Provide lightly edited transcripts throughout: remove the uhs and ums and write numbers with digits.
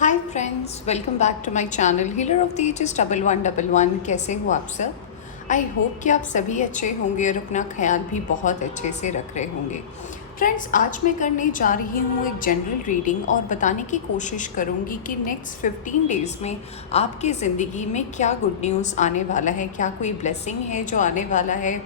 Hi friends, welcome back to my channel healer of the ages 1111। कैसे हो आप सब? आई होप कि आप सभी अच्छे होंगे और अपना ख्याल भी बहुत अच्छे से रख रहे होंगे। फ्रेंड्स, आज मैं करने जा रही हूँ एक जनरल रीडिंग और बताने की कोशिश करूँगी कि नेक्स्ट 15 डेज़ में आपकी ज़िंदगी में क्या गुड न्यूज़ आने वाला है, क्या कोई ब्लेसिंग है जो आने वाला है,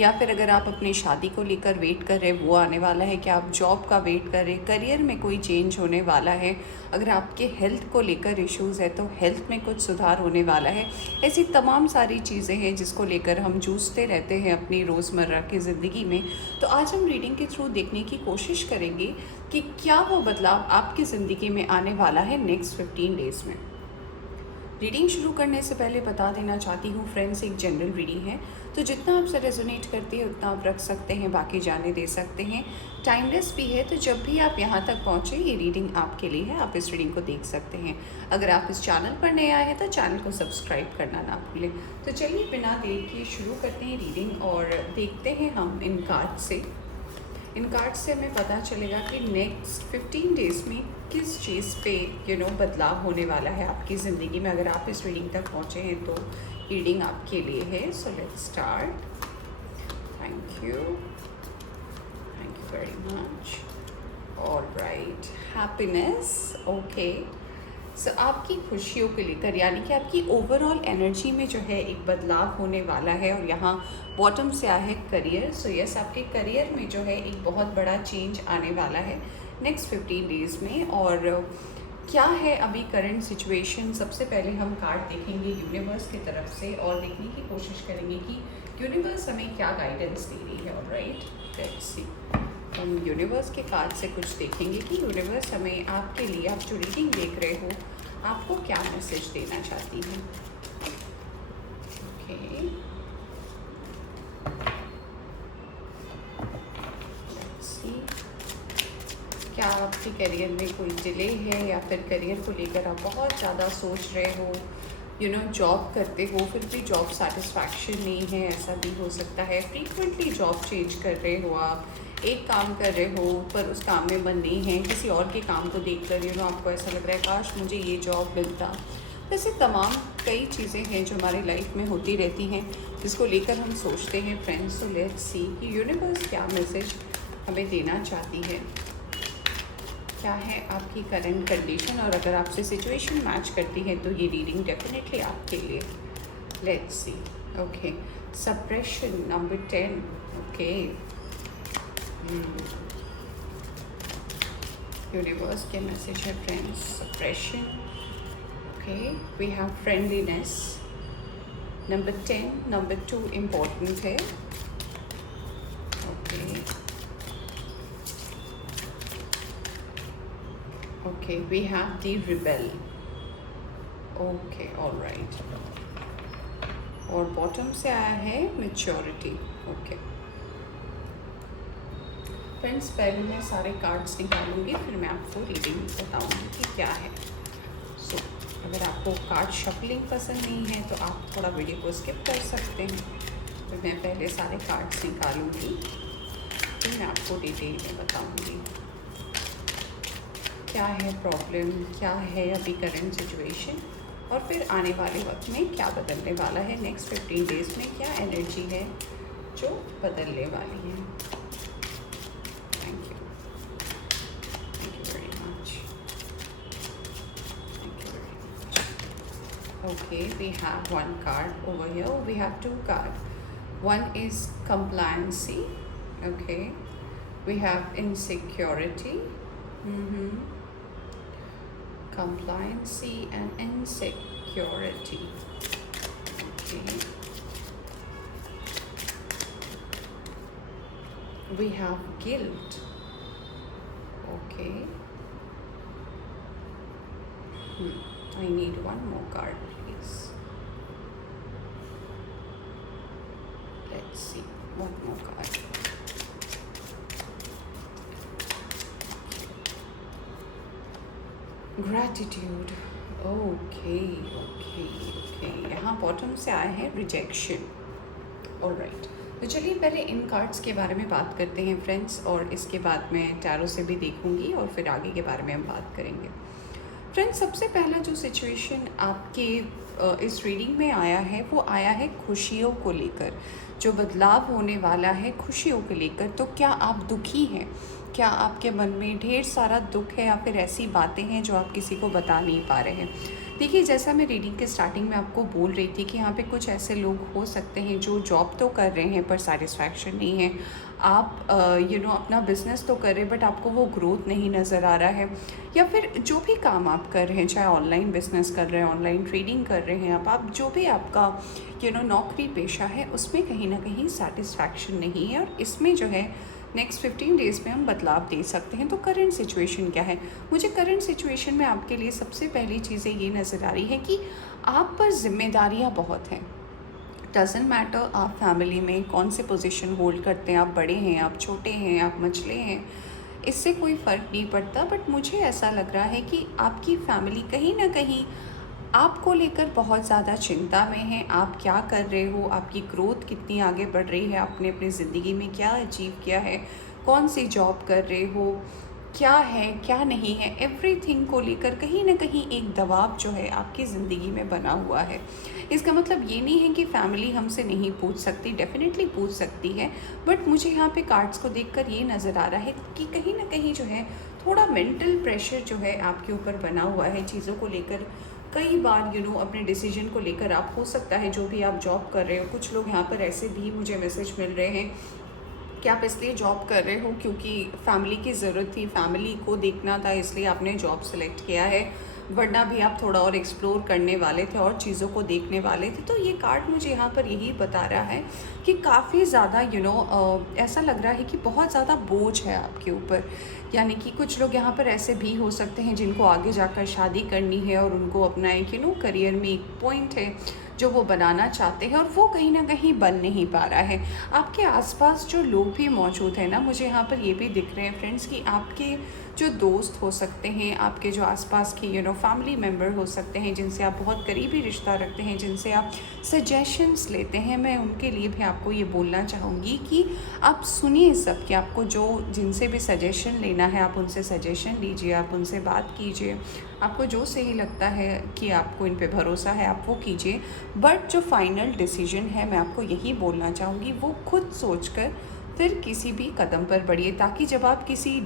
या फिर अगर आप अपनी शादी को लेकर वेट कर रहे हैं वो आने वाला है, क्या आप जॉब का वेट कर रहे हैं, करियर में कोई चेंज होने वाला है, अगर आपके हेल्थ को लेकर इश्यूज़ है तो हेल्थ में कुछ सुधार होने वाला है। ऐसी तमाम सारी चीज़ें हैं जिसको लेकर हम जूझते रहते हैं अपनी रोज़मर्रा की ज़िंदगी में। तो आज हम रीडिंग के थ्रू देखने की कोशिश करेंगे कि क्या वो बदलाव आपकी ज़िंदगी में आने वाला है नेक्स्ट 15 डेज़ में। रीडिंग शुरू करने से पहले बता देना चाहती हूँ फ्रेंड्स, एक जनरल रीडिंग है तो जितना आपसे रेजोनेट करती है उतना आप रख सकते हैं, बाकी जाने दे सकते हैं। टाइमलेस भी है, तो जब भी आप यहाँ तक पहुँचे ये रीडिंग आपके लिए है, आप इस रीडिंग को देख सकते हैं। अगर आप इस चैनल पर नए आए हैं तो चैनल को सब्सक्राइब करना ना भूलें। तो चलिए बिना देर के शुरू करते हैं रीडिंग और देखते हैं हम इन कार्ड से। इन कार्ड से हमें पता चलेगा कि नेक्स्ट 15 डेज़ में किस चीज़ पे बदलाव होने वाला है आपकी ज़िंदगी में। अगर आप इस रीडिंग तक पहुँचे हैं तो रीडिंग आपके लिए है। So let's start. Thank you very much. Alright, happiness, okay. So आपकी खुशियों को लेकर, यानी कि आपकी ओवरऑल एनर्जी में जो है एक बदलाव होने वाला है। और यहाँ बॉटम से आया है करियर। सो यस, आपके करियर में जो है एक बहुत बड़ा चेंज आने वाला है नेक्स्ट 15 डेज़ में। और क्या है अभी करंट सिचुएशन, सबसे पहले हम कार्ड देखेंगे यूनिवर्स की तरफ से और देखने की कोशिश करेंगे कि यूनिवर्स हमें क्या गाइडेंस दे रही है। ऑलराइट, लेट्स सी। हम यूनिवर्स के कार्ड से कुछ देखेंगे कि यूनिवर्स हमें आपके लिए, आप जो रीडिंग देख रहे हो, आपको क्या मैसेज देना चाहती है। ओके, लेट्स सी। क्या आपके करियर में कोई डिले है या फिर करियर को लेकर आप बहुत ज़्यादा सोच रहे हो। जॉब करते हो फिर भी जॉब सेटिस्फैक्शन नहीं है, ऐसा भी हो सकता है। फ्रीक्वेंटली जॉब चेंज कर रहे हो, आप एक काम कर रहे हो पर उस काम में मन नहीं है, किसी और के काम को देख कर आपको ऐसा लग रहा है काश मुझे ये जॉब मिलता। वैसे तमाम कई चीज़ें हैं जो हमारी लाइफ में होती रहती हैं जिसको लेकर हम सोचते हैं फ्रेंड्स। तो लेट्स सी कि यूनिवर्स क्या मैसेज हमें देना चाहती है, क्या है आपकी करंट कंडीशन। और अगर आपसे सिचुएशन मैच करती है तो ये रीडिंग डेफिनेटली आपके लिए। Let's see. Okay, suppression number 10। Okay, universe के मैसेज है friends, suppression. Okay, we have friendliness number 10। Number 2 important है। Okay, okay, we have the rebel. Okay, all right. और बॉटम से आया है maturity. Okay. फ्रेंड्स, पहले मैं सारे कार्ड्स निकालूंगी फिर मैं आपको रीडिंग बताऊंगी कि क्या है। सो अगर आपको कार्ड शफलिंग पसंद नहीं है तो आप थोड़ा वीडियो को स्किप कर सकते हैं। तो मैं पहले सारे कार्ड्स निकालूंगी फिर मैं आपको डिटेल में बताऊंगी क्या है प्रॉब्लम, क्या है अभी करंट सिचुएशन, और फिर आने वाले वक्त में क्या बदलने वाला है। नेक्स्ट 15 डेज़ में क्या एनर्जी है जो बदलने वाली है। Thank you very much, thank you very much. Okay, we have one card over here, we have two card. One is compliancy. Okay, we have insecurity. Compliancy and insecurity. Okay, we have guilt. Okay, I need one more card please. Let's see, one more card. Gratitude. Okay okay okay, यहाँ bottom से आया है rejection. Alright, तो चलिए पहले इन cards के बारे में बात करते हैं फ्रेंड्स, और इसके बाद मैं टैरो से भी देखूंगी और फिर आगे के बारे में हम बात करेंगे। फ्रेंड्स, सबसे पहला जो सिचुएशन आपके इस रीडिंग में आया है वो आया है खुशियों को लेकर। जो बदलाव होने वाला है खुशियों को लेकर, तो क्या आप दुखी हैं? क्या आपके मन में ढेर सारा दुख है या फिर ऐसी बातें हैं जो आप किसी को बता नहीं पा रहे हैं? देखिए, जैसा मैं रीडिंग के स्टार्टिंग में आपको बोल रही थी कि यहाँ पे कुछ ऐसे लोग हो सकते हैं जो जॉब तो कर रहे हैं पर सेटिस्फैक्शन नहीं है। आप अपना बिज़नेस तो कर रहे हैं बट आपको वो ग्रोथ नहीं नज़र आ रहा है। या फिर जो भी काम आप कर रहे हैं, चाहे ऑनलाइन बिज़नेस कर रहे हैं, ऑनलाइन ट्रेडिंग कर रहे हैं, आप जो भी आपका नौकरी पेशा है उसमें कहीं ना कहीं सेटिस्फैक्शन नहीं है, और इसमें जो है नेक्स्ट 15 डेज़ में हम बदलाव दे सकते हैं। तो करंट सिचुएशन क्या है? मुझे करंट सिचुएशन में आपके लिए सबसे पहली चीज़ें ये नज़र आ रही है कि आप पर जिम्मेदारियाँ बहुत हैं। डजेंट मैटर आप फैमिली में कौन से पोजीशन होल्ड करते हैं, आप बड़े हैं, आप छोटे हैं, आप मझले हैं, इससे कोई फ़र्क नहीं पड़ता। बट मुझे ऐसा लग रहा है कि आपकी फैमिली कहीं ना कहीं आपको लेकर बहुत ज़्यादा चिंता में है। आप क्या कर रहे हो, आपकी ग्रोथ कितनी आगे बढ़ रही है, आपने अपनी ज़िंदगी में क्या अचीव किया है, कौन सी जॉब कर रहे हो, क्या है क्या नहीं है, एवरीथिंग को लेकर कहीं ना कहीं एक दबाव जो है आपकी ज़िंदगी में बना हुआ है। इसका मतलब ये नहीं है कि फैमिली हमसे नहीं पूछ सकती, डेफिनेटली पूछ सकती है। बट मुझे यहाँ पे कार्ड्स को देखकर ये नज़र आ रहा है कि कहीं ना कहीं जो है थोड़ा मेंटल प्रेशर जो है आपके ऊपर बना हुआ है चीज़ों को लेकर। कई बार अपने डिसीजन को लेकर आप, हो सकता है जो भी आप जॉब कर रहे हो, कुछ लोग यहाँ पर ऐसे भी मुझे मैसेज मिल रहे हैं कि आप इसलिए जॉब कर रहे हो क्योंकि फैमिली की ज़रूरत थी, फैमिली को देखना था, इसलिए आपने जॉब सेलेक्ट किया है, वरना भी आप थोड़ा और एक्सप्लोर करने वाले थे और चीज़ों को देखने वाले थे। तो ये कार्ड मुझे यहाँ पर यही बता रहा है कि काफ़ी ज़्यादा ऐसा लग रहा है कि बहुत ज़्यादा बोझ है आपके ऊपर। यानी कि कुछ लोग यहाँ पर ऐसे भी हो सकते हैं जिनको आगे जाकर शादी करनी है और उनको अपना एक करियर में एक पॉइंट है जो वो बनाना चाहते हैं और वो कहीं ना कहीं बन नहीं पा रहा है। आपके आसपास जो लोग भी मौजूद हैं ना, मुझे यहाँ पर ये भी दिख रहे हैं फ्रेंड्स कि आपके जो दोस्त हो सकते हैं, आपके जो आसपास के फैमिली मेम्बर हो सकते हैं जिनसे आप बहुत करीबी रिश्ता रखते हैं, जिनसे आप सजेशंस लेते हैं, मैं उनके लिए भी आपको ये बोलना चाहूँगी कि आप सुनिए सब, कि आपको जो जिनसे भी सजेशन लेना है आप उनसे सजेशन लीजिए, आप उनसे बात कीजिए, आपको जो सही लगता है कि आपको इन पे भरोसा है आप वो कीजिए। बट जो फाइनल डिसीजन है, मैं आपको यही बोलना चाहूँगी, वो खुद सोचकर फिर किसी भी कदम पर बढ़िए, ताकि जब आप किसी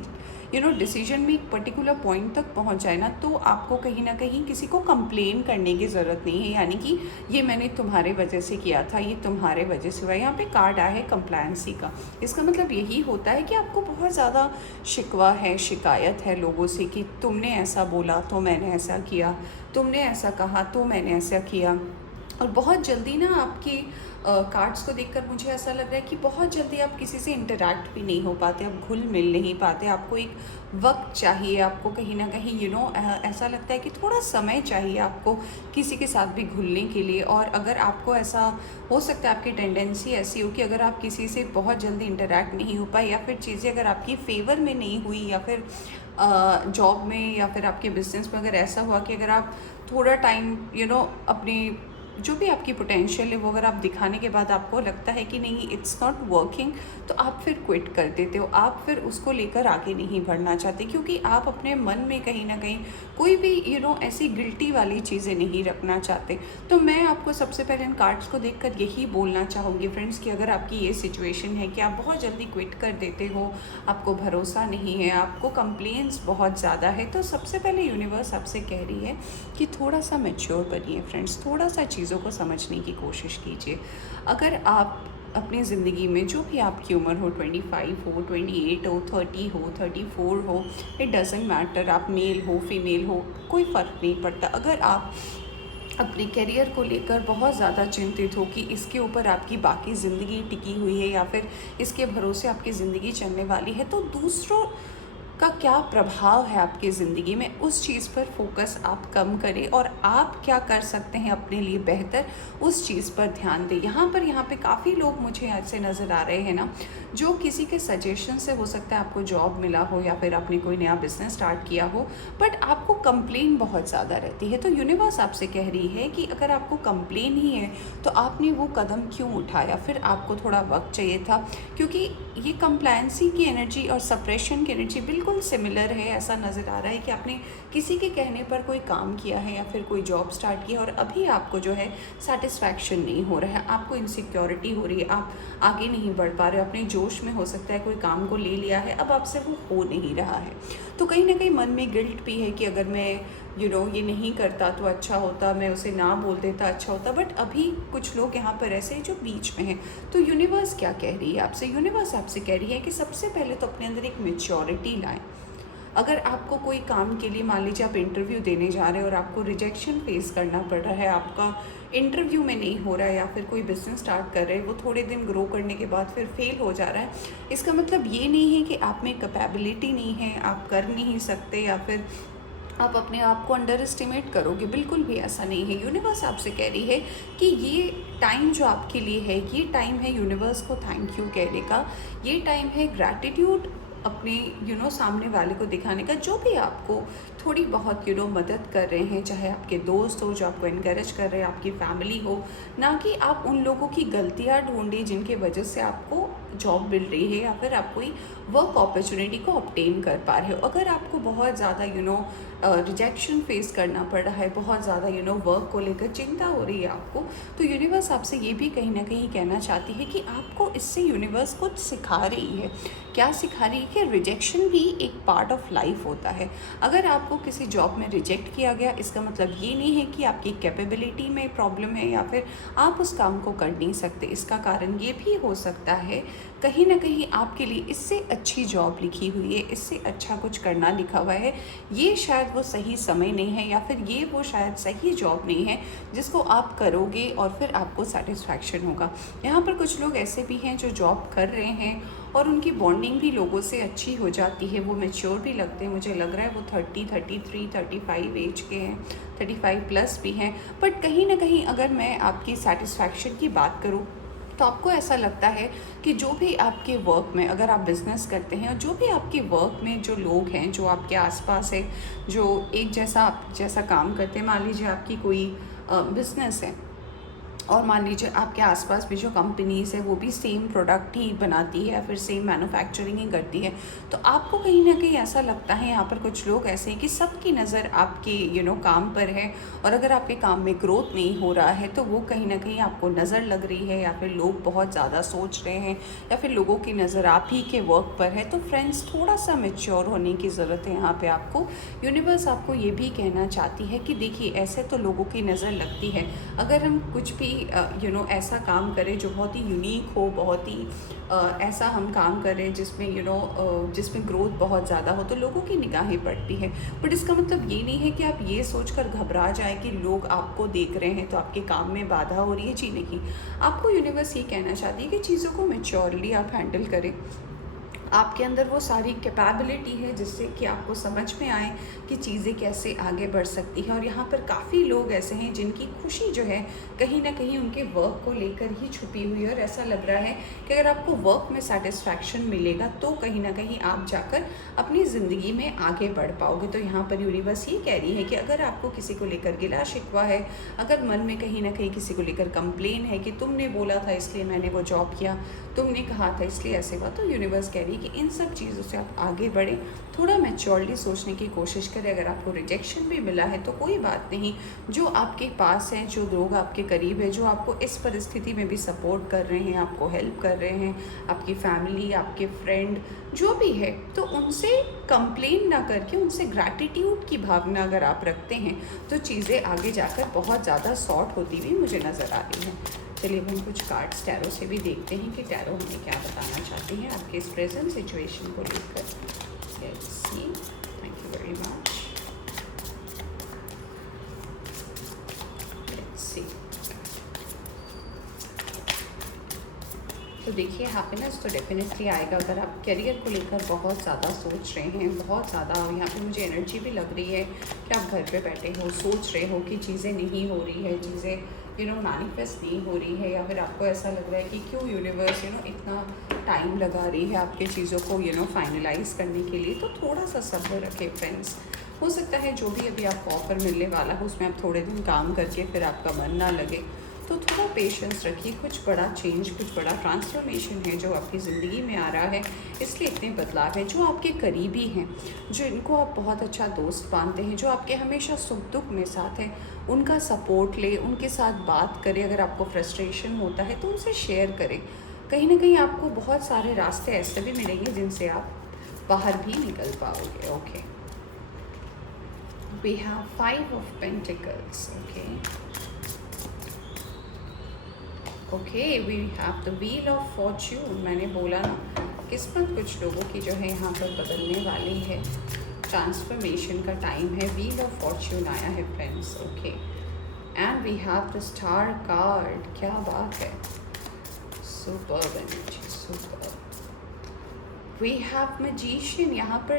डिसीजन में एक पर्टिकुलर पॉइंट तक पहुंच जाए ना, तो आपको कहीं ना कहीं किसी को कंप्लेन करने की ज़रूरत नहीं है। यानी कि ये मैंने तुम्हारे वजह से किया था, ये तुम्हारे वजह से हुआ। यहाँ पे कार्ड आया है कंप्लायंसी का। इसका मतलब यही होता है कि आपको बहुत ज़्यादा शिकवा है, शिकायत है लोगों से कि तुमने ऐसा बोला तो मैंने ऐसा किया, तुमने ऐसा कहा तो मैंने ऐसा किया। और बहुत जल्दी ना आपके कार्ड्स को देखकर मुझे ऐसा लग रहा है कि बहुत जल्दी आप किसी से इंटरेक्ट भी नहीं हो पाते, आप घुल मिल नहीं पाते, आपको एक वक्त चाहिए, आपको कहीं ना कहीं ऐसा लगता है कि थोड़ा समय चाहिए आपको किसी के साथ भी घुलने के लिए। और अगर आपको ऐसा हो सकता है, आपकी टेंडेंसी ऐसी हो कि अगर आप किसी से बहुत जल्दी इंटरेक्ट नहीं हो पाए, या फिर चीज़ें अगर आपकी फेवर में नहीं हुई, या फिर जॉब में या फिर आपके बिजनेस में अगर ऐसा हुआ कि अगर आप थोड़ा टाइम अपने जो भी आपकी पोटेंशियल है वो अगर आप दिखाने के बाद आपको लगता है कि नहीं इट्स नॉट वर्किंग, तो आप फिर क्विट कर देते हो, आप फिर उसको लेकर आगे नहीं बढ़ना चाहते, क्योंकि आप अपने मन में कहीं ना कहीं कोई भी ऐसी गिल्टी वाली चीज़ें नहीं रखना चाहते। तो मैं आपको सबसे पहले इन कार्ड्स को देखकर यही बोलना चाहूँगी फ्रेंड्स कि अगर आपकी ये सिचुएशन है कि आप बहुत जल्दी क्विट कर देते हो, आपको भरोसा नहीं है, आपको कंप्लेंट्स बहुत ज़्यादा है, तो सबसे पहले यूनिवर्स आपसे कह रही है कि थोड़ा सा मैच्योर बनिए फ्रेंड्स, थोड़ा सा चीज़ों को समझने की कोशिश कीजिए। अगर आप अपनी ज़िंदगी में जो भी आपकी उम्र हो, 25 हो, 28 हो, 30 हो, 34 हो, इट डजेंट मैटर, आप मेल हो फीमेल हो, कोई फ़र्क नहीं पड़ता। अगर आप अपने करियर को लेकर बहुत ज़्यादा चिंतित हो कि इसके ऊपर आपकी बाकी ज़िंदगी टिकी हुई है या फिर इसके भरोसे आपकी ज़िंदगी चलने वाली है, तो दूसरों का क्या प्रभाव है आपकी ज़िंदगी में, उस चीज़ पर फोकस आप कम करें और आप क्या कर सकते हैं अपने लिए बेहतर, उस चीज़ पर ध्यान दें। यहाँ पे काफ़ी लोग मुझे ऐसे नज़र आ रहे हैं ना, जो किसी के सजेशन से हो सकता है आपको जॉब मिला हो या फिर आपने कोई नया बिज़नेस स्टार्ट किया हो, बट आपको कंप्लेन बहुत ज़्यादा रहती है। तो यूनिवर्स आपसे कह रही है कि अगर आपको कंप्लेन ही है तो आपने वो कदम क्यों उठाया, फिर आपको थोड़ा वक्त चाहिए था, क्योंकि ये कंप्लायंसी की एनर्जी और सप्रेशन की एनर्जी बिल्कुल बिल्कुल सिमिलर है। ऐसा नज़र आ रहा है कि आपने किसी के कहने पर कोई काम किया है या फिर कोई जॉब स्टार्ट किया और अभी आपको जो है सेटिस्फैक्शन नहीं हो रहा है, आपको इनसिक्योरिटी हो रही है, आप आगे नहीं बढ़ पा रहे हो, अपने जोश में हो सकता है कोई काम को ले लिया है, अब आपसे वो हो नहीं रहा है। तो कहीं ना कहीं मन में गिल्ट भी है कि अगर मैं ये नहीं करता तो अच्छा होता, मैं उसे ना बोल देता अच्छा होता। बट अभी कुछ लोग यहाँ पर ऐसे हैं जो बीच में हैं। तो यूनिवर्स क्या कह रही है आपसे? यूनिवर्स आपसे कह रही है कि सबसे पहले तो अपने अंदर एक मैच्योरिटी लाएं। अगर आपको कोई काम के लिए, मान लीजिए आप इंटरव्यू देने जा रहे हैं और आपको रिजेक्शन फेस करना पड़ रहा है, आपका इंटरव्यू में नहीं हो रहा है, या फिर कोई बिज़नेस स्टार्ट कर रहे हैं, वो थोड़े दिन ग्रो करने के बाद फिर फेल हो जा रहा है, इसका मतलब ये नहीं है कि आप में कैपेबिलिटी नहीं है, आप कर नहीं सकते, या फिर आप अपने आप को अंडर एस्टिमेट करोगे। बिल्कुल भी ऐसा नहीं है। यूनिवर्स आपसे कह रही है कि ये टाइम जो आपके लिए है, ये टाइम है यूनिवर्स को थैंक यू कहने का, ये टाइम है ग्रैटिट्यूड अपने सामने वाले को दिखाने का, जो भी आपको थोड़ी बहुत मदद कर रहे हैं, चाहे आपके दोस्त हो जो आपको इनकरेज कर रहे हैं, आपकी फैमिली हो, ना कि आप उन लोगों की गलतियां ढूंढें जिनके वजह से आपको जॉब मिल रही है या फिर आप कोई वर्क अपॉर्चुनिटी को ऑब्टेन कर पा रहे हो। अगर आपको बहुत ज़्यादा रिजेक्शन फेस करना पड़ रहा है, बहुत ज़्यादा वर्क को लेकर चिंता हो रही है आपको, तो यूनिवर्स आपसे ये भी कहीं ना कहीं कहना चाहती है कि आपको इससे यूनिवर्स कुछ सिखा रही है। क्या सिखा रही है? कि रिजेक्शन भी एक पार्ट ऑफ लाइफ होता है। अगर आपको किसी जॉब में रिजेक्ट किया गया, इसका मतलब ये नहीं है कि आपकी कैपेबिलिटी में प्रॉब्लम है या फिर आप उस काम को कर नहीं सकते। इसका कारण ये भी हो सकता है कहीं ना कहीं आपके लिए इससे अच्छी जॉब लिखी हुई है, इससे अच्छा कुछ करना लिखा हुआ है, ये शायद वो सही समय नहीं है, या फिर ये वो शायद सही जॉब नहीं है जिसको आप करोगे और फिर आपको सेटिस्फैक्शन होगा। यहाँ पर कुछ लोग ऐसे भी हैं जो जॉब कर रहे हैं और उनकी बॉन्डिंग भी लोगों से अच्छी हो जाती है, वो मैच्योर भी लगते हैं। मुझे लग रहा है वो 30, 33, 35 एज के हैं, 35 प्लस भी हैं। बट कहीं ना कहीं अगर मैं आपकी सेटिस्फैक्शन की बात करूँ तो आपको ऐसा लगता है कि जो भी आपके वर्क में, अगर आप बिज़नेस करते हैं और जो भी आपके वर्क में जो लोग हैं जो आपके आसपास है, जो एक जैसा काम करते हैं, मान लीजिए आपकी कोई बिज़नेस है और मान लीजिए आपके आसपास भी जो कंपनीज़ है वो भी सेम प्रोडक्ट ही बनाती है या फिर सेम मैन्युफैक्चरिंग ही करती है, तो आपको कहीं ना कहीं ऐसा लगता है, यहाँ पर कुछ लोग ऐसे हैं कि सबकी नज़र आपके काम पर है, और अगर आपके काम में ग्रोथ नहीं हो रहा है तो वो कहीं ना कहीं आपको नज़र लग रही है, या फिर लोग बहुत ज़्यादा सोच रहे हैं, या फिर लोगों की नज़र आप ही के वर्क पर है। तो फ्रेंड्स, थोड़ा सा मैच्योर होने की ज़रूरत है यहाँ पर आपको। यूनिवर्स आपको ये भी कहना चाहती है कि देखिए, ऐसे तो लोगों की नज़र लगती है, अगर हम कुछ भी ऐसा काम करें जो बहुत ही यूनिक हो, बहुत ही ऐसा हम काम करें जिसमें जिसमें ग्रोथ बहुत ज़्यादा हो, तो लोगों की निगाहें पड़ती है। बट इसका मतलब ये नहीं है कि आप ये सोचकर घबरा जाएं कि लोग आपको देख रहे हैं तो आपके काम में बाधा हो रही है। जी नहीं, आपको यूनिवर्स ये कहना चाहती है कि चीज़ों को मैच्योरली आप हैंडल करें। आपके अंदर वो सारी कैपेबिलिटी है जिससे कि आपको समझ में आए कि चीज़ें कैसे आगे बढ़ सकती हैं। और यहाँ पर काफ़ी लोग ऐसे हैं जिनकी खुशी जो है कहीं ना कहीं उनके वर्क को लेकर ही छुपी हुई है, और ऐसा लग रहा है कि अगर आपको वर्क में सेटिस्फैक्शन मिलेगा तो कहीं ना कहीं आप जाकर अपनी ज़िंदगी में आगे बढ़ पाओगे। तो यहाँ पर यूनिवर्स ये कह रही है कि अगर आपको किसी को लेकर गिला शिकवा है, अगर मन में कहीं ना कहीं किसी को लेकर कंप्लेन है कि तुमने बोला था इसलिए मैंने वो जॉब किया, तुमने कहा था इसलिए ऐसे हुआ, तो यूनिवर्स कह रही है कि इन सब चीज़ों से आप आगे बढ़ें, थोड़ा मैच्योरली सोचने की कोशिश करें। अगर आपको रिजेक्शन भी मिला है तो कोई बात नहीं, जो आपके पास हैं, जो लोग आपके करीब है, जो आपको इस परिस्थिति में भी सपोर्ट कर रहे हैं, आपको हेल्प कर रहे हैं, आपकी फैमिली, आपके फ्रेंड जो भी है, तो उनसे कंप्लेन ना करके उनसे ग्रैटिट्यूड की भावना अगर आप रखते हैं तो चीज़ें आगे जाकर बहुत ज़्यादा सॉर्ट होती हुई मुझे नज़र आ रही हैं। चलिए हम कुछ कार्ड्स टैरो से भी देखते हैं कि टैरो हमें क्या बताना चाहती हैं आपके इस प्रेजेंट सिचुएशन को लेकर। Let's see. Thank you very much. Let's see. तो देखिए, हैप्पीनेस तो डेफिनेटली आएगा अगर आप करियर को लेकर बहुत ज़्यादा सोच रहे हैं, बहुत ज़्यादा। यहाँ पे मुझे एनर्जी भी लग रही है कि आप घर पे बैठे हो, सोच रहे हो कि चीज़ें नहीं हो रही है, चीज़ें मैनिफेस्ट नहीं हो रही है, या फिर आपको ऐसा लग रहा है कि क्यों यूनिवर्स इतना टाइम लगा रही है आपके चीज़ों को फाइनलाइज करने के लिए। तो थोड़ा सा सब्र रखें फ्रेंड्स। हो सकता है जो भी अभी आपको ऑफ़र मिलने वाला हो उसमें आप थोड़े दिन काम करके फिर आपका मन ना लगे, तो थोड़ा पेशेंस रखिए। कुछ बड़ा चेंज, कुछ बड़ा ट्रांसफॉर्मेशन है जो आपकी ज़िंदगी में आ रहा है, इसलिए इतने बदलाव हैं। जो आपके करीबी हैं, जो इनको आप बहुत अच्छा दोस्त मानते हैं, जो आपके हमेशा सुख दुख में साथ हैं, उनका सपोर्ट ले, उनके साथ बात करें। अगर आपको फ्रस्ट्रेशन होता है तो उनसे शेयर करें। कहीं ना कहीं आपको बहुत सारे रास्ते ऐसे भी मिलेंगे जिनसे आप बाहर भी निकल पाओगे। Okay, we have 5 of Pentacles. Okay, we have the Wheel of Fortune. मैंने बोला ना, किस्मत कुछ लोगों की जो है यहाँ पर बदलने वाली है। ट्रांसफॉर्मेशन का टाइम है। Wheel of Fortune आया है friends. Okay, and we have the star card. क्या बात है, superb energy, superb. We have magician. यहाँ पर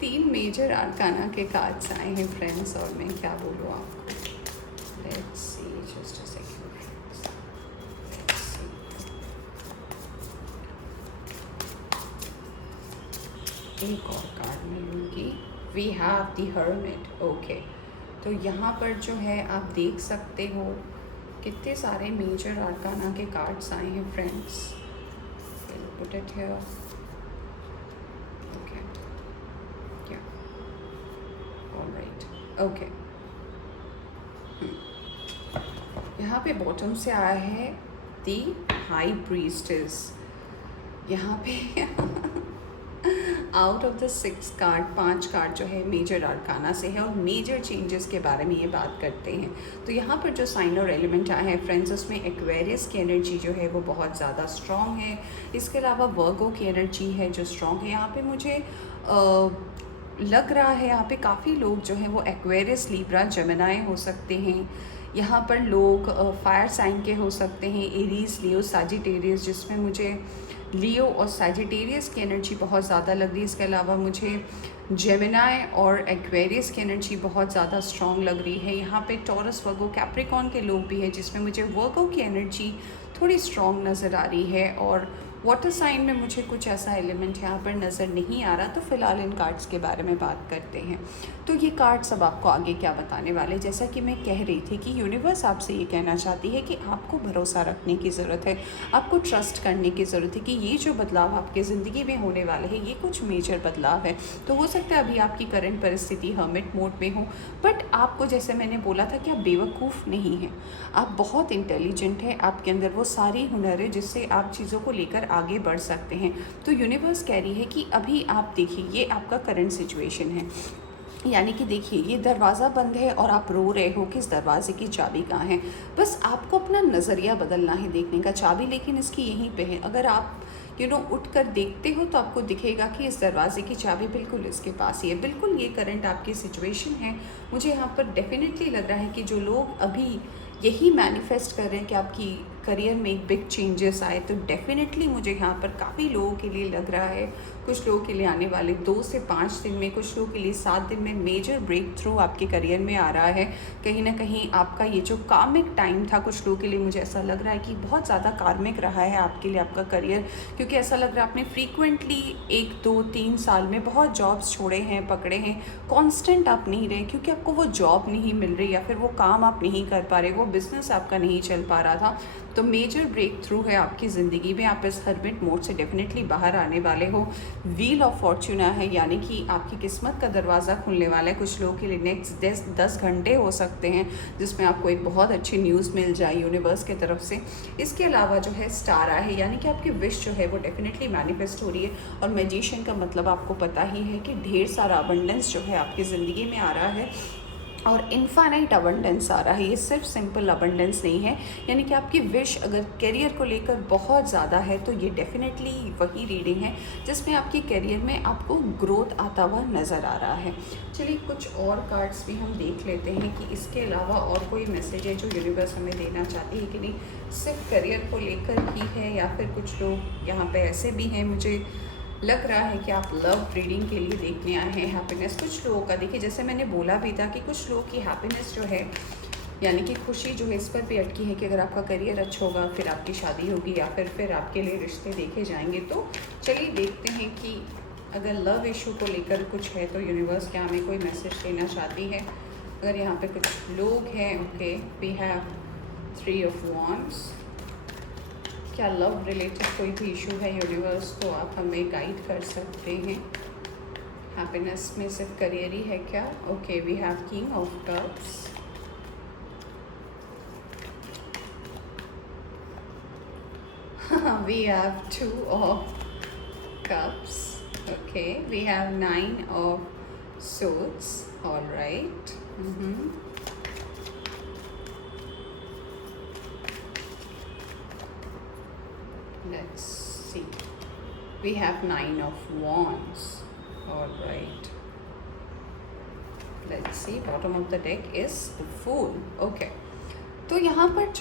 3 मेजर आर्काना के कार्ड्स आए हैं फ्रेंड्स, और मैं क्या बोलूँ आपको। Let's see, just a second friends, let's see. एक और कार्ड मैं लूँगी। We have the hermit. Okay, तो यहाँ पर जो है आप देख सकते हो कितने सारे मेजर आर्काना के कार्ड्स आए हैं friends. Put it here. Okay, क्या, ऑलराइट, ओके। यहाँ पे बॉटम से आया है दी हाई प्रीस्टेस। यहाँ पे out of the 6 card 5 card जो है मेजर आर्काना से है, और मेजर चेंजेस के बारे में ये बात करते हैं। तो यहाँ पर जो साइन और एलिमेंट आया है फ्रेंड्स, उसमें एक्वेरियस की एनर्जी जो है वो बहुत ज़्यादा स्ट्रॉन्ग है। इसके अलावा वर्गो की एनर्जी है जो स्ट्रॉन्ग है। यहाँ पे मुझे लग रहा है यहाँ पे काफ़ी लोग जो हैं वो एक्वेरियस, लिब्रा, जेमिनी हो सकते हैं। यहाँ पर लोग फायर साइन के हो सकते हैं, एरीज, लियो, सैजिटेरियस, जिसमें मुझे लियो और सैजिटेरियस की एनर्जी बहुत ज़्यादा लग रही है। इसके अलावा मुझे जेमिनी और एक्वेरियस की एनर्जी बहुत ज़्यादा स्ट्रॉन्ग लग रही है। यहाँ पे टॉरस, वर्गो, कैप्रिकॉर्न के लोग भी हैं, जिसमें मुझे वर्गो की एनर्जी थोड़ी स्ट्रॉन्ग नज़र आ रही है। और वाटर साइन में मुझे कुछ ऐसा एलिमेंट यहाँ पर नज़र नहीं आ रहा। तो फ़िलहाल इन कार्ड्स के बारे में बात करते हैं। तो ये कार्ड्स अब आपको आगे क्या बताने वाले, जैसा कि मैं कह रही थी कि यूनिवर्स आपसे ये कहना चाहती है कि आपको भरोसा रखने की ज़रूरत है, आपको ट्रस्ट करने की ज़रूरत है कि ये जो बदलाव आपके ज़िंदगी में होने वाले हैं ये कुछ मेजर बदलाव है। तो हो सकता है अभी आपकी करंट परिस्थिति हर्मिट मोड में हो, बट आपको, जैसे मैंने बोला था, कि आप बेवकूफ़ नहीं हैं, आप बहुत इंटेलिजेंट हैं, आपके अंदर वो सारी हुनर है जिससे आप चीज़ों को लेकर आगे बढ़ सकते हैं। तो यूनिवर्स कह रही है कि अभी आप देखिए, ये आपका करंट सिचुएशन है, यानी कि देखिए ये दरवाज़ा बंद है और आप रो रहे हो कि इस दरवाजे की चाबी कहाँ है। बस आपको अपना नज़रिया बदलना है देखने का। चाबी लेकिन इसकी यहीं पे है। अगर आप उठ कर देखते हो तो आपको दिखेगा कि इस दरवाजे की चाबी बिल्कुल इसके पास ही है। बिल्कुल ये करंट आपकी सिचुएशन है। मुझे यहाँ पर डेफिनेटली लग रहा है कि जो लोग अभी यही मैनिफेस्ट कर रहे हैं कि आपकी करियर में एक बिग चेंजेस आए, तो डेफिनेटली मुझे यहाँ पर काफ़ी लोगों के लिए लग रहा है, कुछ लोगों के लिए आने वाले 2 से 5 दिन में, कुछ लोगों के लिए 7 दिन में मेजर ब्रेक थ्रू आपके करियर में आ रहा है। कहीं ना कहीं आपका ये जो कार्मिक टाइम था, कुछ लोगों के लिए मुझे ऐसा लग रहा है कि बहुत ज़्यादा कार्मिक रहा है आपके लिए आपका करियर, क्योंकि ऐसा लग रहा है आपने फ्रीक्वेंटली 1, 2, 3 साल में बहुत जॉब्स छोड़े हैं, पकड़े हैं, कॉन्स्टेंट आप नहीं रहे, क्योंकि आपको वो जॉब नहीं मिल रही या फिर वो काम आप नहीं कर पा रहे, वो बिज़नेस आपका नहीं चल पा रहा था। तो मेजर ब्रेक थ्रू है आपकी ज़िंदगी में। आप इस हर्मिट मोड से डेफिनेटली बाहर आने वाले हो। व्हील ऑफ फॉर्च्यून है, यानी कि आपकी किस्मत का दरवाज़ा खुलने वाला है। कुछ लोगों के लिए नेक्स्ट 10 घंटे हो सकते हैं जिसमें आपको एक बहुत अच्छी न्यूज़ मिल जाए यूनिवर्स की तरफ से। इसके अलावा जो है स्टार है, यानी कि आपकी विश जो है वो डेफिनेटली मैनिफेस्ट हो रही है। और मैजिशियन का मतलब आपको पता ही है कि ढेर सारा अबंडेंस जो है आपकी ज़िंदगी में आ रहा है, और इनफाइनाइट अबंडेंस आ रहा है। ये सिर्फ सिंपल अबंडेंस नहीं है, यानी कि आपकी विश अगर करियर को लेकर बहुत ज़्यादा है तो ये डेफिनेटली वही रीडिंग है जिसमें आपके करियर में आपको ग्रोथ आता हुआ नज़र आ रहा है। चलिए कुछ और कार्ड्स भी हम देख लेते हैं कि इसके अलावा और कोई मैसेज है जो यूनिवर्स हमें देना चाहती है कि नहीं, सिर्फ करियर को लेकर ही है, या फिर कुछ लोग यहाँ पर ऐसे भी हैं, मुझे लग रहा है कि आप लव रीडिंग के लिए देखने आए हैं। हैप्पीनेस कुछ लोगों का, देखिए जैसे मैंने बोला भी था कि कुछ लोगों की हैप्पीनेस जो है, यानी कि खुशी जो है, इस पर भी अटकी है कि अगर आपका करियर अच्छा होगा फिर आपकी शादी होगी या फिर आपके लिए रिश्ते देखे जाएंगे। तो चलिए देखते हैं कि अगर लव इशू को लेकर कुछ है तो यूनिवर्स क्या हमें कोई मैसेज देना चाहती है। अगर यहाँ पे कुछ लोग हैं, okay, we have 3 of wands. क्या लव रिलेटेड कोई भी इशू है यूनिवर्स तो आप हमें गाइड कर सकते हैं। हैप्पीनेस में सिर्फ करियर ही है क्या? Okay, we have king of cups, we have 2 of cups, okay, we have 9 of swords, all right. Let's see, we have 9 of wands, all right. Let's see, bottom of the deck is the fool, okay. तो यहाँ पर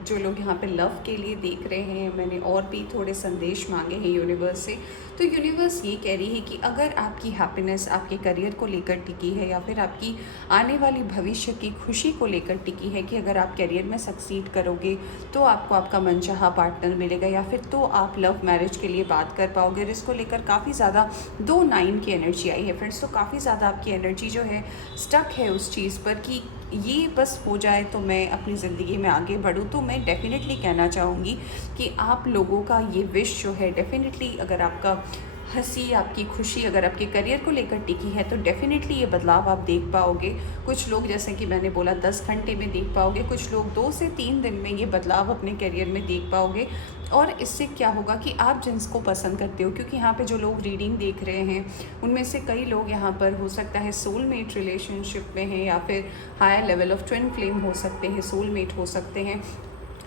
जो लोग यहाँ पे love के लिए देख रहे हैं, मैंने और भी थोड़े संदेश मांगे हैं यूनिवर्स से। तो यूनिवर्स ये कह रही है कि अगर आपकी हैप्पीनेस आपके करियर को लेकर टिकी है या फिर आपकी आने वाली भविष्य की खुशी को लेकर टिकी है कि अगर आप करियर में सक्सीड करोगे तो आपको आपका मनचाहा पार्टनर मिलेगा या फिर तो आप लव मैरिज के लिए बात कर पाओगे। और इसको लेकर काफ़ी ज़्यादा 2 9 की एनर्जी आई है फ्रेंड्स। तो काफ़ी ज़्यादा आपकी एनर्जी जो है स्टक है उस चीज़ पर कि ये बस हो जाए तो मैं अपनी ज़िंदगी में आगे बढ़ूँ। तो मैं डेफ़िनेटली कहना चाहूँगी कि आप लोगों का ये विश जो है डेफ़िनेटली, अगर आपका हंसी आपकी खुशी अगर आपके करियर को लेकर टिकी है तो डेफ़िनेटली ये बदलाव आप देख पाओगे। कुछ लोग जैसे कि मैंने बोला 10 घंटे में देख पाओगे, कुछ लोग 2 से 3 दिन में ये बदलाव अपने करियर में देख पाओगे। और इससे क्या होगा कि आप जिनको पसंद करते हो, क्योंकि यहाँ पे जो लोग रीडिंग देख रहे हैं उनमें से कई लोग यहाँ पर हो सकता है सोलमेट रिलेशनशिप में हैं या फिर higher level of twin flame हो सकते हैं, सोलमेट हो सकते हैं।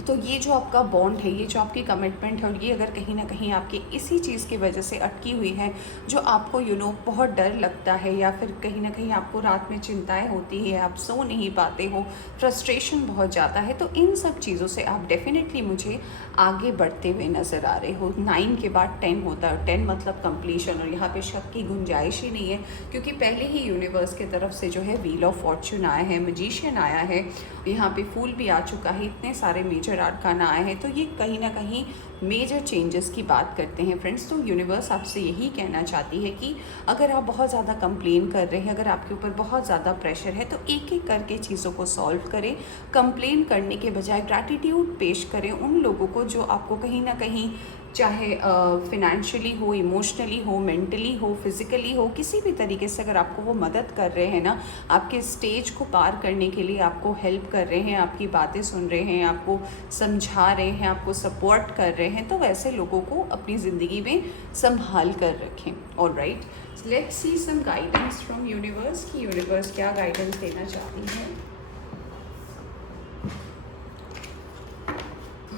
तो ये जो आपका बॉन्ड है, ये जो आपकी कमिटमेंट है, और ये अगर कहीं ना कहीं आपकी इसी चीज़ की वजह से अटकी हुई है, जो आपको बहुत डर लगता है या फिर कहीं ना कहीं आपको रात में चिंताएं होती है, आप सो नहीं पाते हो, फ्रस्ट्रेशन बहुत ज़्यादा है, तो इन सब चीज़ों से आप डेफिनेटली मुझे आगे बढ़ते हुए नज़र आ रहे हो। 9 के बाद 10 होता है, 10 मतलब कंप्लीशन, और यहाँ पे शक की गुंजाइश ही नहीं है क्योंकि पहले ही यूनिवर्स की तरफ से जो है व्हील ऑफ फॉर्च्यून आया है, मैजिशियन आया है, यहाँ पे फूल भी आ चुका है, इतने सारे मेजर आर्काना आए हैं। तो ये कहीं ना कहीं मेजर चेंजेस की बात करते हैं फ्रेंड्स। तो यूनिवर्स आपसे यही कहना चाहती है कि अगर आप बहुत ज़्यादा कंप्लेन कर रहे हैं, अगर आपके ऊपर बहुत ज़्यादा प्रेशर है, तो एक एक करके चीज़ों को सॉल्व करें। कंप्लेन करने के बजाय ग्रैटिट्यूड पेश करें उन लोगों को जो आपको कहीं ना कहीं, चाहे फिनेंशियली हो, इमोशनली हो, मेंटली हो, फिज़िकली हो, किसी भी तरीके से अगर आपको वो मदद कर रहे हैं ना, आपके स्टेज को पार करने के लिए आपको हेल्प कर रहे हैं, आपकी बातें सुन रहे हैं, आपको समझा रहे हैं, आपको सपोर्ट कर रहे हैं, तो वैसे लोगों को अपनी ज़िंदगी में संभाल कर रखें। Alright, let's see some guidance from universe कि यूनिवर्स क्या गाइडेंस देना चाहती है।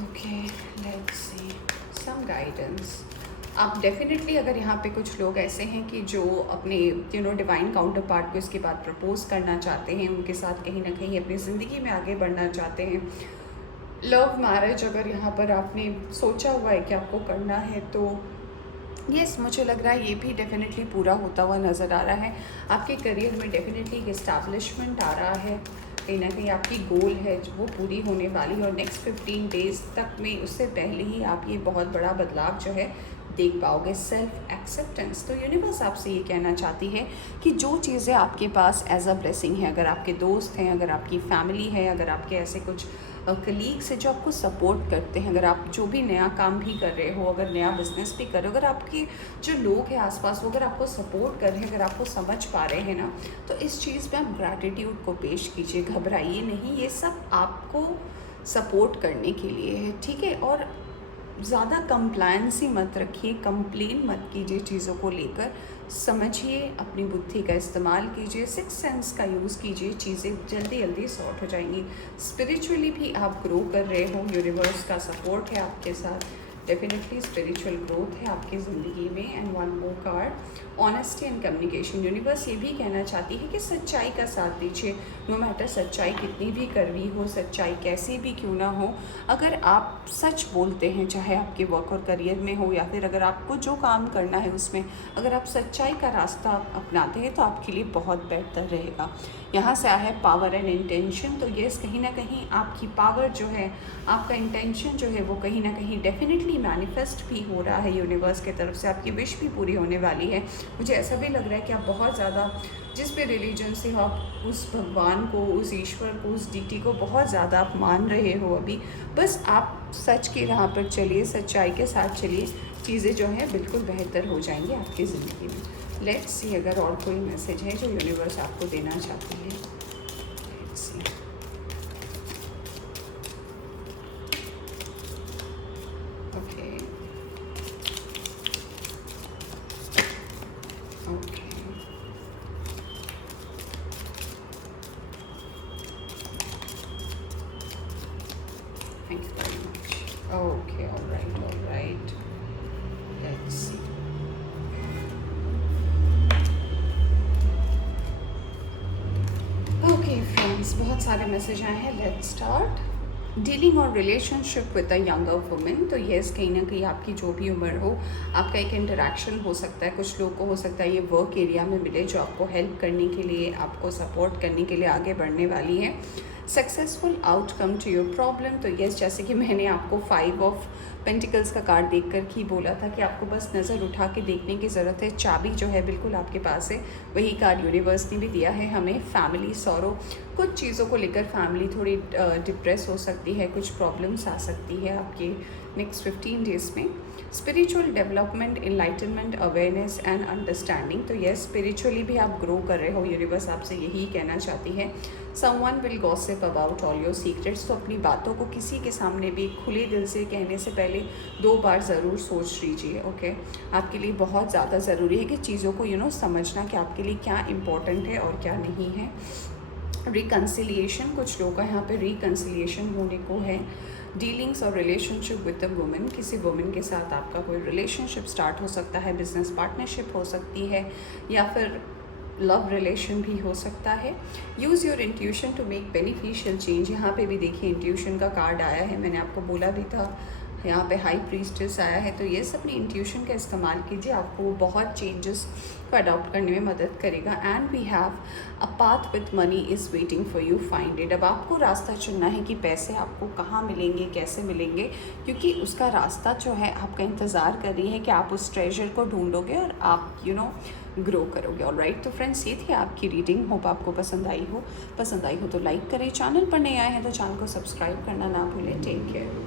Okay, let's see some guidance. आप डेफिनेटली, अगर यहाँ पे कुछ लोग ऐसे हैं कि जो अपने डिवाइन काउंटर पार्ट को इसके बाद प्रपोज करना चाहते हैं, उनके साथ कहीं ना कहीं अपनी ज़िंदगी में आगे बढ़ना चाहते हैं, लव मैरिज अगर यहाँ पर आपने सोचा हुआ है कि आपको करना है, तो यस, मुझे लग रहा है ये भी डेफिनेटली पूरा होता हुआ नज़र आ रहा है। आपके करियर में डेफिनेटली एक इस्टेब्लिशमेंट आ रहा है, कहीं ना कहीं आपकी गोल है वो पूरी होने वाली, और नेक्स्ट 15 डेज़ तक में, उससे पहले ही आप ये बहुत बड़ा बदलाव जो है देख पाओगे, सेल्फ एक्सेप्टेंस। तो यूनिवर्स आपसे ये कहना चाहती है कि जो चीज़ें आपके पास एज अ ब्लेसिंग है, अगर आपके दोस्त हैं, अगर आपकी फैमिली है, अगर आपके ऐसे कुछ कलीग्स हैं जो आपको सपोर्ट करते हैं, अगर आप जो भी नया काम भी कर रहे हो, अगर नया बिजनेस भी कर रहे हो, अगर आपके जो लोग हैं आसपास वो अगर आपको सपोर्ट कर रहे हैं, अगर आपको समझ पा रहे हैं ना, तो इस चीज़ पे आप ग्रैटिट्यूड को पेश कीजिए, घबराइए नहीं, ये सब आपको सपोर्ट करने के लिए है, ठीक है। और ज़्यादा कंप्लायंस ही मत रखिए, कंप्लेन मत कीजिए चीज़ों को लेकर, समझिए, अपनी बुद्धि का इस्तेमाल कीजिए, सिक्स सेंस का यूज़ कीजिए, चीज़ें जल्दी जल्दी सॉर्ट हो जाएंगी। स्पिरिचुअली भी आप ग्रो कर रहे हो, यूनिवर्स का सपोर्ट है आपके साथ, डेफिनेटली स्पिरिचुअल ग्रोथ है आपकी ज़िंदगी में। And one more card, honesty and communication. Universe ये भी कहना चाहती है कि सच्चाई का साथ दीजिए, नो मैटर सच्चाई कितनी भी कड़वी हो, सच्चाई कैसी भी क्यों ना हो, अगर आप सच बोलते हैं, चाहे आपके वर्क और करियर में हो या फिर अगर आपको जो काम करना है उसमें, अगर आप सच्चाई का रास्ता अपनाते हैं तो आपके लिए बहुत बेहतर रहेगा। यहाँ से आया है पावर एंड इंटेंशन। तो येस, कहीं ना कहीं आपकी पावर जो है, आपका इंटेंशन जो है, वो कहीं ना कहीं डेफिनेटली मैनिफेस्ट भी हो रहा है यूनिवर्स की तरफ से, आपकी विश भी पूरी होने वाली है। मुझे ऐसा भी लग रहा है कि आप बहुत ज़्यादा जिस भी रिलीजन से हो आप उस भगवान को, उस ईश्वर को, उस डीटी को बहुत ज़्यादा आप मान रहे हो अभी, बस आप सच की राह पर चलिए, सच्चाई के साथ चलिए, चीज़ें जो हैं बिल्कुल बेहतर हो जाएंगी आपकी ज़िंदगी में। लेट्स सी अगर और कोई मैसेज है जो यूनिवर्स आपको देना चाहती है। Let's see. Okay okay thank you very much. Okay all right let's see. Okay friends, बहुत सारे मैसेज आए हैं। Let's start. डीलिंग और relationship with a younger women, तो येस कहीं ना कहीं आपकी जो भी उम्र हो, आपका एक इंटरेक्शन हो सकता है। कुछ लोग को हो सकता है ये वर्क एरिया में मिले जो आपको हेल्प करने के लिए, आपको सपोर्ट करने के लिए आगे बढ़ने वाली है। Successful outcome to your problem, तो येस जैसे कि मैंने आपको 5 ऑफ पेंटिकल्स का कार्ड देखकर ही बोला था कि आपको बस नज़र उठा के देखने की ज़रूरत है। चाबी जो है बिल्कुल आपके पास है, वही कार्ड यूनिवर्स ने भी दिया है हमें। फैमिली सॉरो, कुछ चीज़ों को लेकर फैमिली थोड़ी डिप्रेस हो सकती है, कुछ प्रॉब्लम्स आ सकती है आपके नेक्स्ट 15 डेज़ में। Spiritual development, enlightenment, awareness and understanding, तो यस स्पिरिचुअली भी आप ग्रो कर रहे हो, यूनिवर्स आपसे यही कहना चाहती है। Someone will gossip about all your secrets, तो अपनी बातों को किसी के सामने भी खुले दिल से कहने से पहले 2 बार ज़रूर सोच लीजिए। ओके, आपके लिए बहुत ज़्यादा ज़रूरी है कि चीज़ों को समझना कि आपके लिए क्या इम्पोर्टेंट है और क्या नहीं है। रिकन्सिलिएशन, कुछ लोगों का यहाँ पे रिकन्सिलिएशन होने को है। डीलिंग्स और रिलेशनशिप विद द वुमेन, किसी वुमेन के साथ आपका कोई रिलेशनशिप स्टार्ट हो सकता है, बिजनेस पार्टनरशिप हो सकती है, या फिर लव रिलेशन भी हो सकता है। Use your intuition to make beneficial change, यहाँ पे भी देखिए इंट्यूशन का कार्ड आया है, मैंने आपको बोला भी था। यहाँ पे हाई प्रीस्टेस आया है, तो ये अपनी इंट्यूशन का इस्तेमाल कीजिए, आपको वो बहुत चेंजेस को अडॉप्ट करने में मदद करेगा। And we have a path with money is waiting for you, find it. अब आपको रास्ता चुनना है कि पैसे आपको कहाँ मिलेंगे, कैसे मिलेंगे, क्योंकि उसका रास्ता जो है आपका इंतज़ार कर रही है कि आप उस ट्रेजर को ढूंढोगे और आप ग्रो करोगे। ऑल राइट, तो फ्रेंड्स ये थी आपकी रीडिंग, होप आपको पसंद आई हो तो लाइक करें, चैनल पर नए आए हैं तो चैनल को सब्सक्राइब करना ना भूलें। Take care.